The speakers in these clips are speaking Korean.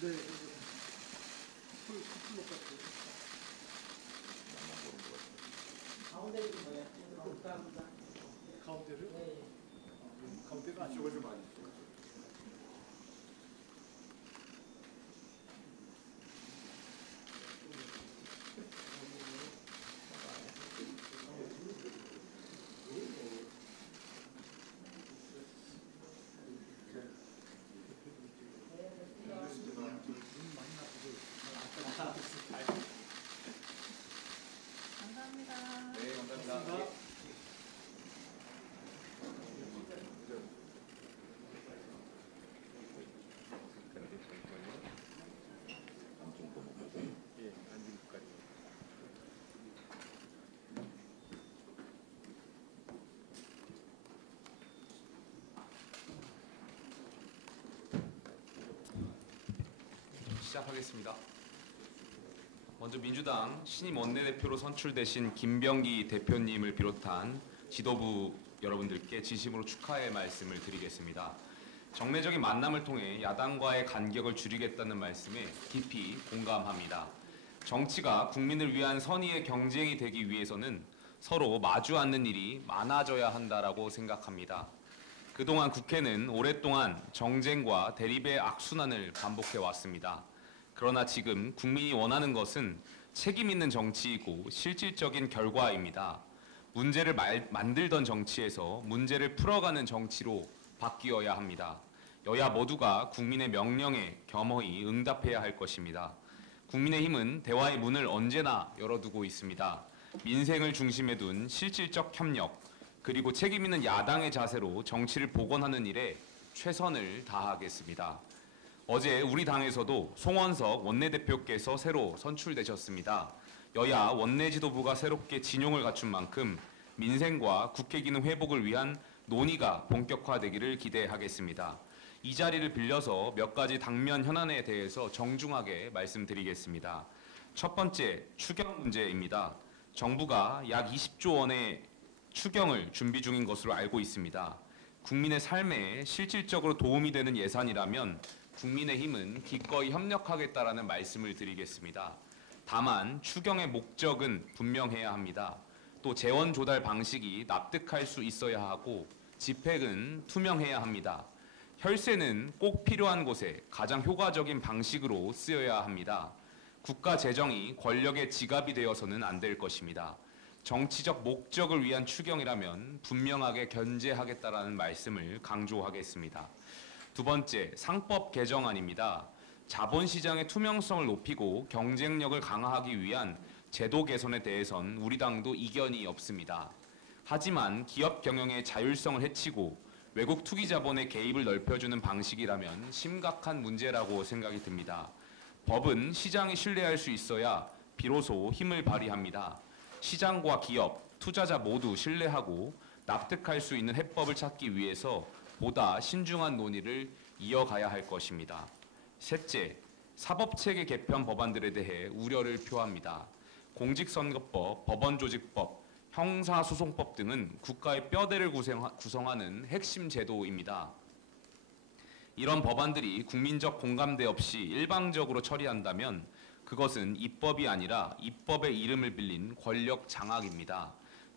네, 풀로 같아요. 가운데를 좀 뭐야? 감사합니다. 가운데를? 네. 가운데가 아니고 좀 많이 있어요. 감사합니다. 네, 감사합니다. 예, 안진국까지. 시작하겠습니다. 먼저 민주당 신임 원내대표로 선출되신 김병기 대표님을 비롯한 지도부 여러분들께 진심으로 축하의 말씀을 드리겠습니다. 정례적인 만남을 통해 야당과의 간격을 줄이겠다는 말씀에 깊이 공감합니다. 정치가 국민을 위한 선의의 경쟁이 되기 위해서는 서로 마주 앉는 일이 많아져야 한다라고 생각합니다. 그동안 국회는 오랫동안 정쟁과 대립의 악순환을 반복해 왔습니다. 그러나 지금 국민이 원하는 것은 책임 있는 정치이고 실질적인 결과입니다. 문제를 만들던 정치에서 문제를 풀어가는 정치로 바뀌어야 합니다. 여야 모두가 국민의 명령에 겸허히 응답해야 할 것입니다. 국민의힘은 대화의 문을 언제나 열어두고 있습니다. 민생을 중심에 둔 실질적 협력, 그리고 책임 있는 야당의 자세로 정치를 복원하는 일에 최선을 다하겠습니다. 어제 우리 당에서도 송원석 원내대표께서 새로 선출되셨습니다. 여야 원내 지도부가 새롭게 진용을 갖춘 만큼 민생과 국회 기능 회복을 위한 논의가 본격화되기를 기대하겠습니다. 이 자리를 빌려서 몇 가지 당면 현안에 대해서 정중하게 말씀드리겠습니다. 첫 번째, 추경 문제입니다. 정부가 약 20조 원의 추경을 준비 중인 것으로 알고 있습니다. 국민의 삶에 실질적으로 도움이 되는 예산이라면 국민의힘은 기꺼이 협력하겠다라는 말씀을 드리겠습니다. 다만 추경의 목적은 분명해야 합니다. 또 재원 조달 방식이 납득할 수 있어야 하고 집행은 투명해야 합니다. 혈세는 꼭 필요한 곳에 가장 효과적인 방식으로 쓰여야 합니다. 국가 재정이 권력의 지갑이 되어서는 안 될 것입니다. 정치적 목적을 위한 추경이라면 분명하게 견제하겠다라는 말씀을 강조하겠습니다. 두 번째, 상법 개정안입니다. 자본시장의 투명성을 높이고 경쟁력을 강화하기 위한 제도 개선에 대해선 우리 당도 이견이 없습니다. 하지만 기업 경영의 자율성을 해치고 외국 투기 자본의 개입을 넓혀주는 방식이라면 심각한 문제라고 생각이 듭니다. 법은 시장이 신뢰할 수 있어야 비로소 힘을 발휘합니다. 시장과 기업, 투자자 모두 신뢰하고 납득할 수 있는 해법을 찾기 위해서 보다 신중한 논의를 이어가야 할 것입니다. 셋째, 사법체계 개편 법안들에 대해 우려를 표합니다. 공직선거법, 법원조직법, 형사소송법 등은 국가의 뼈대를 구성하는 핵심 제도입니다. 이런 법안들이 국민적 공감대 없이 일방적으로 처리한다면 그것은 입법이 아니라 입법의 이름을 빌린 권력 장악입니다.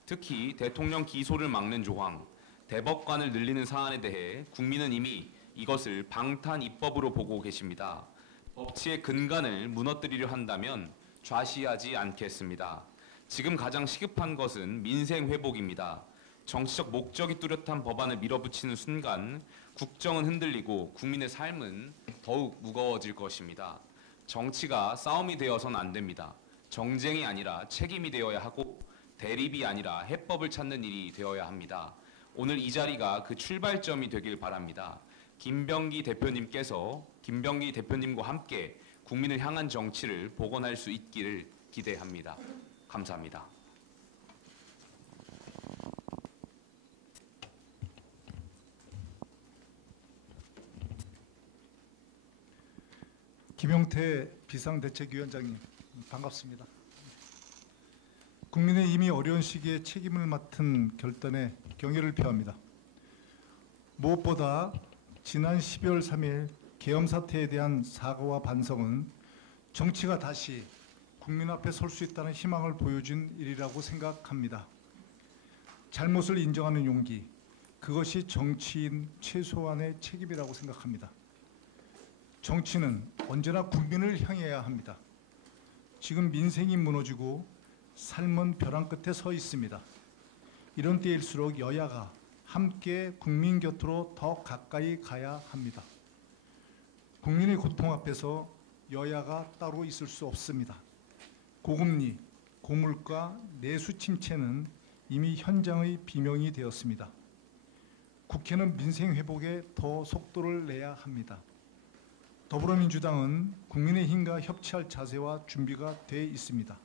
특히 대통령 기소를 막는 조항, 대법관을 늘리는 사안에 대해 국민은 이미 이것을 방탄 입법으로 보고 계십니다. 법치의 근간을 무너뜨리려 한다면 좌시하지 않겠습니다. 지금 가장 시급한 것은 민생 회복입니다. 정치적 목적이 뚜렷한 법안을 밀어붙이는 순간 국정은 흔들리고 국민의 삶은 더욱 무거워질 것입니다. 정치가 싸움이 되어서는 안 됩니다. 정쟁이 아니라 책임이 되어야 하고 대립이 아니라 해법을 찾는 일이 되어야 합니다. 오늘 이 자리가 그 출발점이 되길 바랍니다. 김병기 대표님과 함께 국민을 향한 정치를 복원할 수 있기를 기대합니다. 감사합니다. 김용태 비상대책위원장님, 반갑습니다. 국민의힘이 어려운 시기에 책임을 맡은 결단에 경의를 표합니다. 무엇보다 지난 12월 3일 계엄 사태에 대한 사과와 반성은 정치가 다시 국민 앞에 설 수 있다는 희망을 보여준 일이라고 생각합니다. 잘못을 인정하는 용기, 그것이 정치인 최소한의 책임이라고 생각합니다. 정치는 언제나 국민을 향해야 합니다. 지금 민생이 무너지고 삶은 벼랑 끝에 서 있습니다. 이런 때일수록 여야가 함께 국민 곁으로 더 가까이 가야 합니다. 국민의 고통 앞에서 여야가 따로 있을 수 없습니다. 고금리, 고물가, 내수 침체는 이미 현장의 비명이 되었습니다. 국회는 민생 회복에 더 속도를 내야 합니다. 더불어민주당은 국민의힘과 협치할 자세와 준비가 돼 있습니다.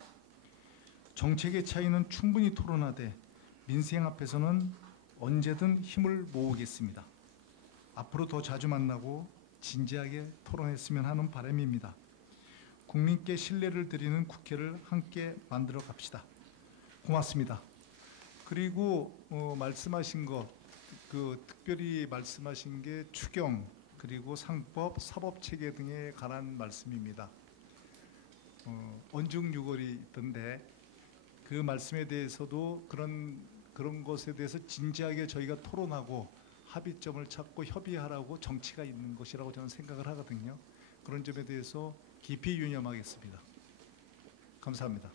정책의 차이는 충분히 토론하되 민생 앞에서는 언제든 힘을 모으겠습니다. 앞으로 더 자주 만나고 진지하게 토론했으면 하는 바람입니다. 국민께 신뢰를 드리는 국회를 함께 만들어 갑시다. 고맙습니다. 그리고 말씀하신 것, 특별히 말씀하신 게 추경, 그리고 상법, 사법체계 등에 관한 말씀입니다. 언중유골이 있던데 그 말씀에 대해서도 그런 것에 대해서 진지하게 저희가 토론하고 합의점을 찾고 협의하라고 정치가 있는 것이라고 저는 생각을 하거든요. 그런 점에 대해서 깊이 유념하겠습니다. 감사합니다.